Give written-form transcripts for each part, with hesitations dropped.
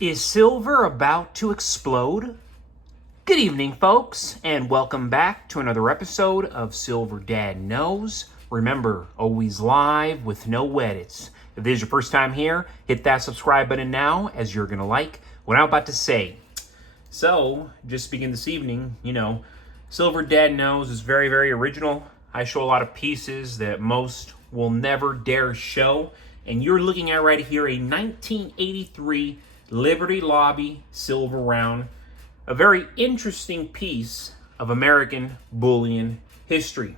Is silver about to explode? Good evening, folks, and welcome back to another episode of Silver Dad Knows. Remember, always live with no edits. If this is your first time here, hit that subscribe button now, as you're going to like what I'm about to say. So, just begin this evening, Silver Dad Knows is very, very original. I show a lot of pieces that most will never dare show, and you're looking at right here a 1983 Liberty Lobby silver round, a very interesting piece of American bullion history,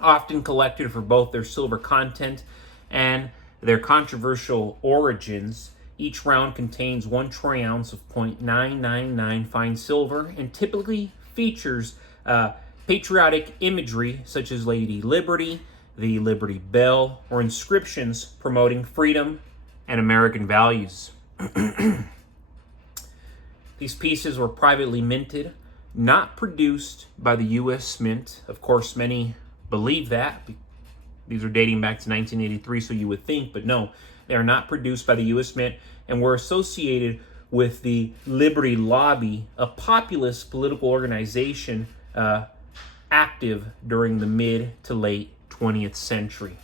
often collected for both their silver content and their controversial origins. Each round contains 1 troy ounce of 0.999 fine silver and typically features patriotic imagery such as Lady Liberty, the Liberty Bell, or inscriptions promoting freedom and American values. These pieces were privately minted, not produced by the U.S. Mint. Of course, many believe that. These are dating back to 1983, so you would think, but no, they are not produced by the U.S. Mint and were associated with the Liberty Lobby, a populist political organization active during the mid to late 20th century.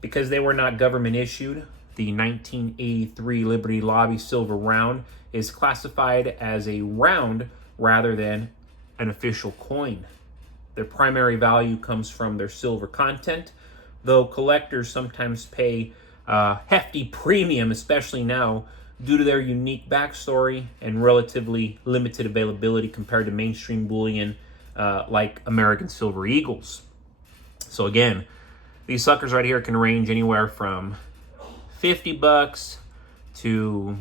Because they were not government issued, the 1983 Liberty Lobby silver round is classified as a round rather than an official coin. Their primary value comes from their silver content, though collectors sometimes pay a hefty premium, especially now, due to their unique backstory and relatively limited availability compared to mainstream bullion like American Silver Eagles. So again, these suckers right here can range anywhere from $50 to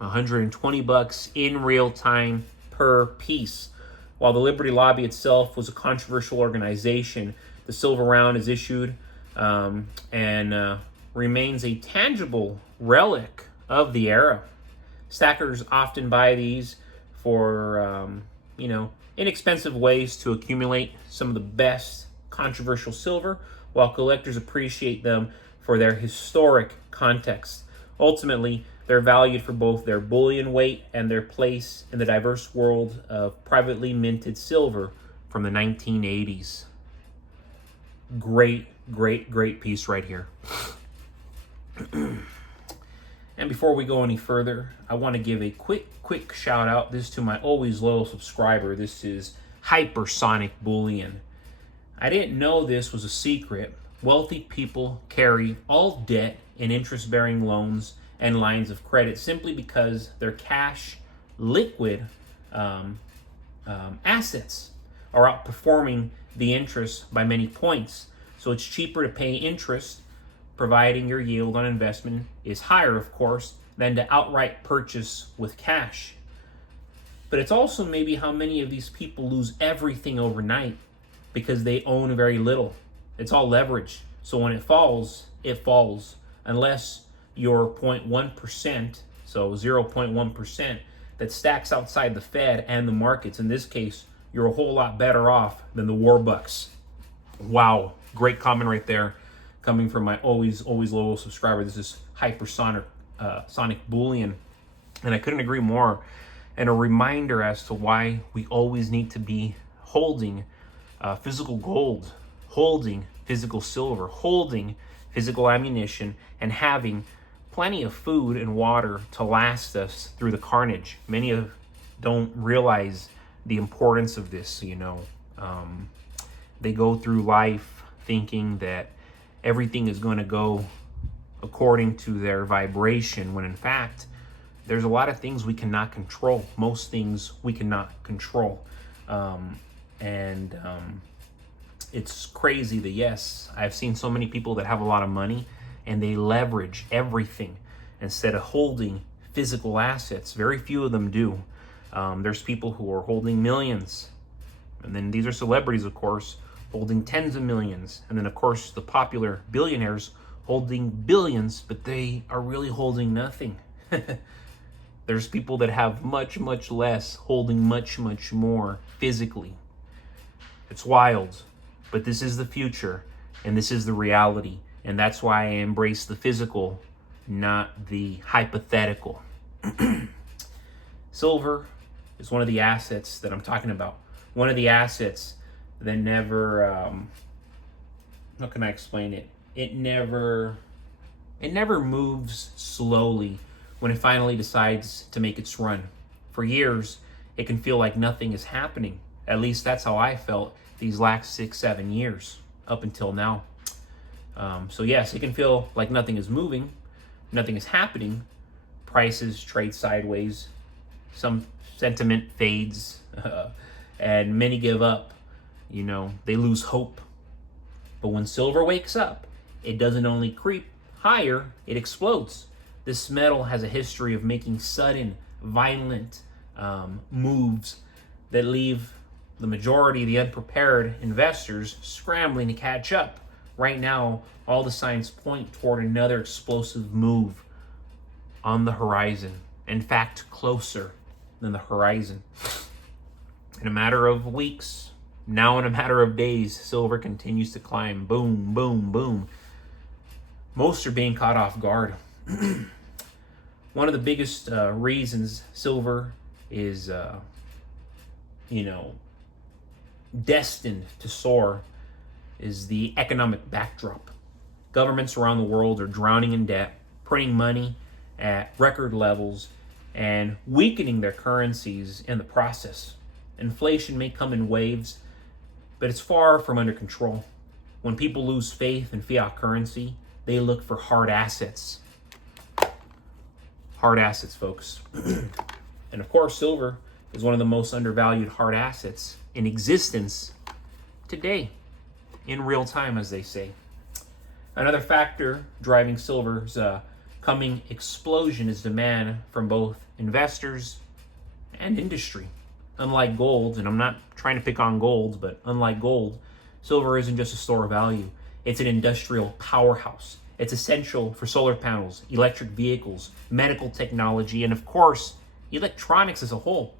$120 in real time per piece. While the Liberty Lobby itself was a controversial organization, the silver round is issued and remains a tangible relic of the era. Stackers often buy these for, inexpensive ways to accumulate some of the best controversial silver, while collectors appreciate them for their historic context. Ultimately, they're valued for both their bullion weight and their place in the diverse world of privately minted silver from the 1980s. Great, great, great piece right here. And before we go any further, I want to give a quick shout out. This is to my always loyal subscriber. This is Hypersonic Bullion. I didn't know this was a secret. Wealthy people carry all debt and interest-bearing loans and lines of credit simply because their cash liquid assets are outperforming the interest by many points. So it's cheaper to pay interest, providing your yield on investment is higher, of course, than to outright purchase with cash. But it's also maybe how many of these people lose everything overnight because they own very little. It's all leverage. So when it falls, unless your 0.1%, so 0.1%, that stacks outside the Fed and the markets. In this case, you're a whole lot better off than the Warbucks. Wow, great comment right there, coming from my always loyal subscriber. This is Hypersonic Sonic Bullion, and I couldn't agree more. And a reminder as to why we always need to be holding physical gold, holding physical silver, holding physical ammunition, and having plenty of food and water to last us through the carnage. Many don't realize the importance of this, They go through life thinking that everything is going to go according to their vibration, when in fact, there's a lot of things we cannot control. Most things we cannot control. It's crazy that, yes, I've seen so many people that have a lot of money and they leverage everything instead of holding physical assets. Very few of them do. There's people who are holding millions. And then these are celebrities, of course, holding tens of millions. And then, of course, the popular billionaires holding billions, but they are really holding nothing. There's people that have much, much less, holding much, much more physically. It's wild, but this is the future, and this is the reality. And that's why I embrace the physical, not the hypothetical. Silver is one of the assets that I'm talking about. One of the assets that never, how can I explain it? It never moves slowly when it finally decides to make its run. For years, it can feel like nothing is happening. At least that's how I felt these last 6-7 years up until now. So yes, it can feel like nothing is moving, nothing is happening. Prices trade sideways, some sentiment fades, and many give up. You know, they lose hope. But when silver wakes up, it doesn't only creep higher, it explodes. This metal has a history of making sudden, violent moves that leave the majority of the unprepared investors scrambling to catch up. Right now, all the signs point toward another explosive move on the horizon. In fact, closer than the horizon. In a matter of weeks, now in a matter of days, silver continues to climb. Boom, boom, boom. Most are being caught off guard. One of the biggest reasons silver is, destined to soar is the economic backdrop. Governments around the world are drowning in debt, printing money at record levels, and weakening their currencies in the process. Inflation may come in waves, but it's far from under control. When people lose faith in fiat currency, they look for hard assets. Hard assets, folks. And of course, silver is one of the most undervalued hard assets in existence today, in real time, as they say. Another factor driving silver's coming explosion is demand from both investors and industry. Unlike gold, and I'm not trying to pick on gold, but unlike gold, silver isn't just a store of value. It's an industrial powerhouse. It's essential for solar panels, electric vehicles, medical technology, and of course, electronics as a whole.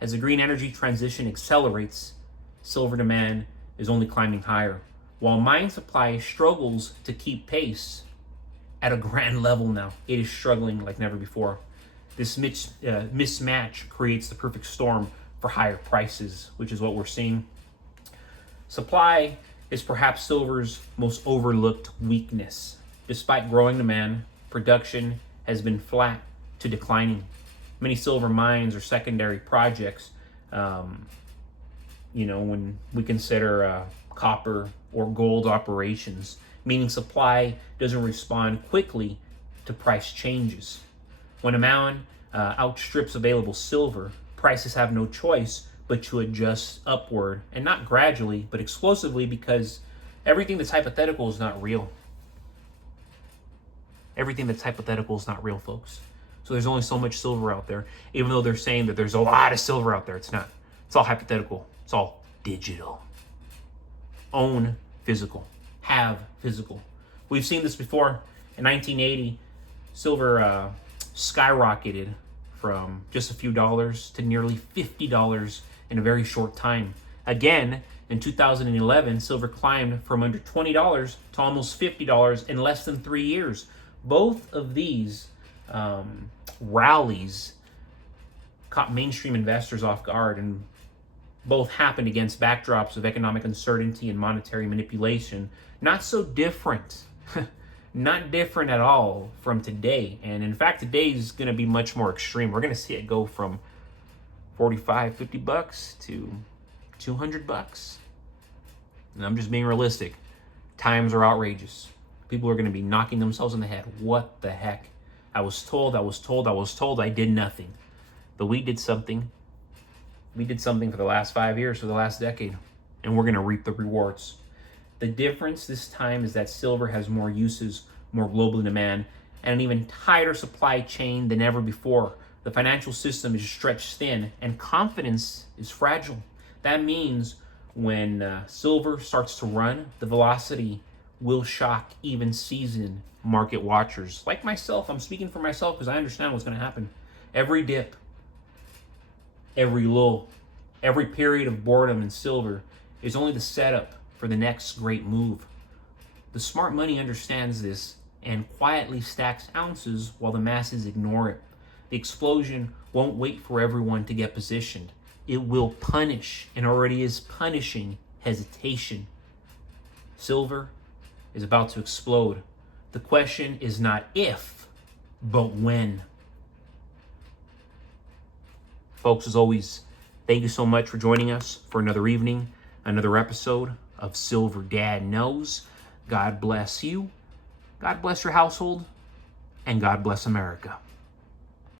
As the green energy transition accelerates, silver demand is only climbing higher, while mine supply struggles to keep pace. At a grand level now, it is struggling like never before. This mismatch creates the perfect storm for higher prices, which is what we're seeing. Supply is perhaps silver's most overlooked weakness. Despite growing demand, production has been flat to declining. Many silver mines are secondary projects, when we consider copper or gold operations, meaning supply doesn't respond quickly to price changes. When a mine outstrips available silver, prices have no choice but to adjust upward, and not gradually, but explosively, because everything that's hypothetical is not real. Everything that's hypothetical is not real, folks. So there's only so much silver out there, even though they're saying that there's a lot of silver out there. It's not. It's all hypothetical. It's all digital. Own physical. Have physical. We've seen this before. In 1980, silver skyrocketed from just a few dollars to nearly $50 in a very short time. Again, in 2011, silver climbed from under $20 to almost $50 in less than 3 years. Both of these rallies caught mainstream investors off guard, and both happened against backdrops of economic uncertainty and monetary manipulation. Not so different. Not different at all from today. And in fact, today is going to be much more extreme. We're going to see it go from $45, $50 to $200. And I'm just being realistic. Times are outrageous. People are going to be knocking themselves in the head. What the heck? I was told, I did nothing. But we did something. We did something for the last 5 years, for the last decade. And we're going to reap the rewards. The difference this time is that silver has more uses, more global demand, and an even tighter supply chain than ever before. The financial system is stretched thin, and confidence is fragile. That means when silver starts to run, the velocity will shock even seasoned market watchers. Like myself, I'm speaking for myself because I understand what's going to happen. Every dip, every lull, every period of boredom in silver is only the setup for the next great move. The smart money understands this and quietly stacks ounces while the masses ignore it. The explosion won't wait for everyone to get positioned. It will punish, and already is punishing, hesitation. Silver is about to explode. The question is not if, but when. Folks, as always, thank you so much for joining us for another evening, another episode of Silver Dad Knows. God bless you, God bless your household, and God bless America.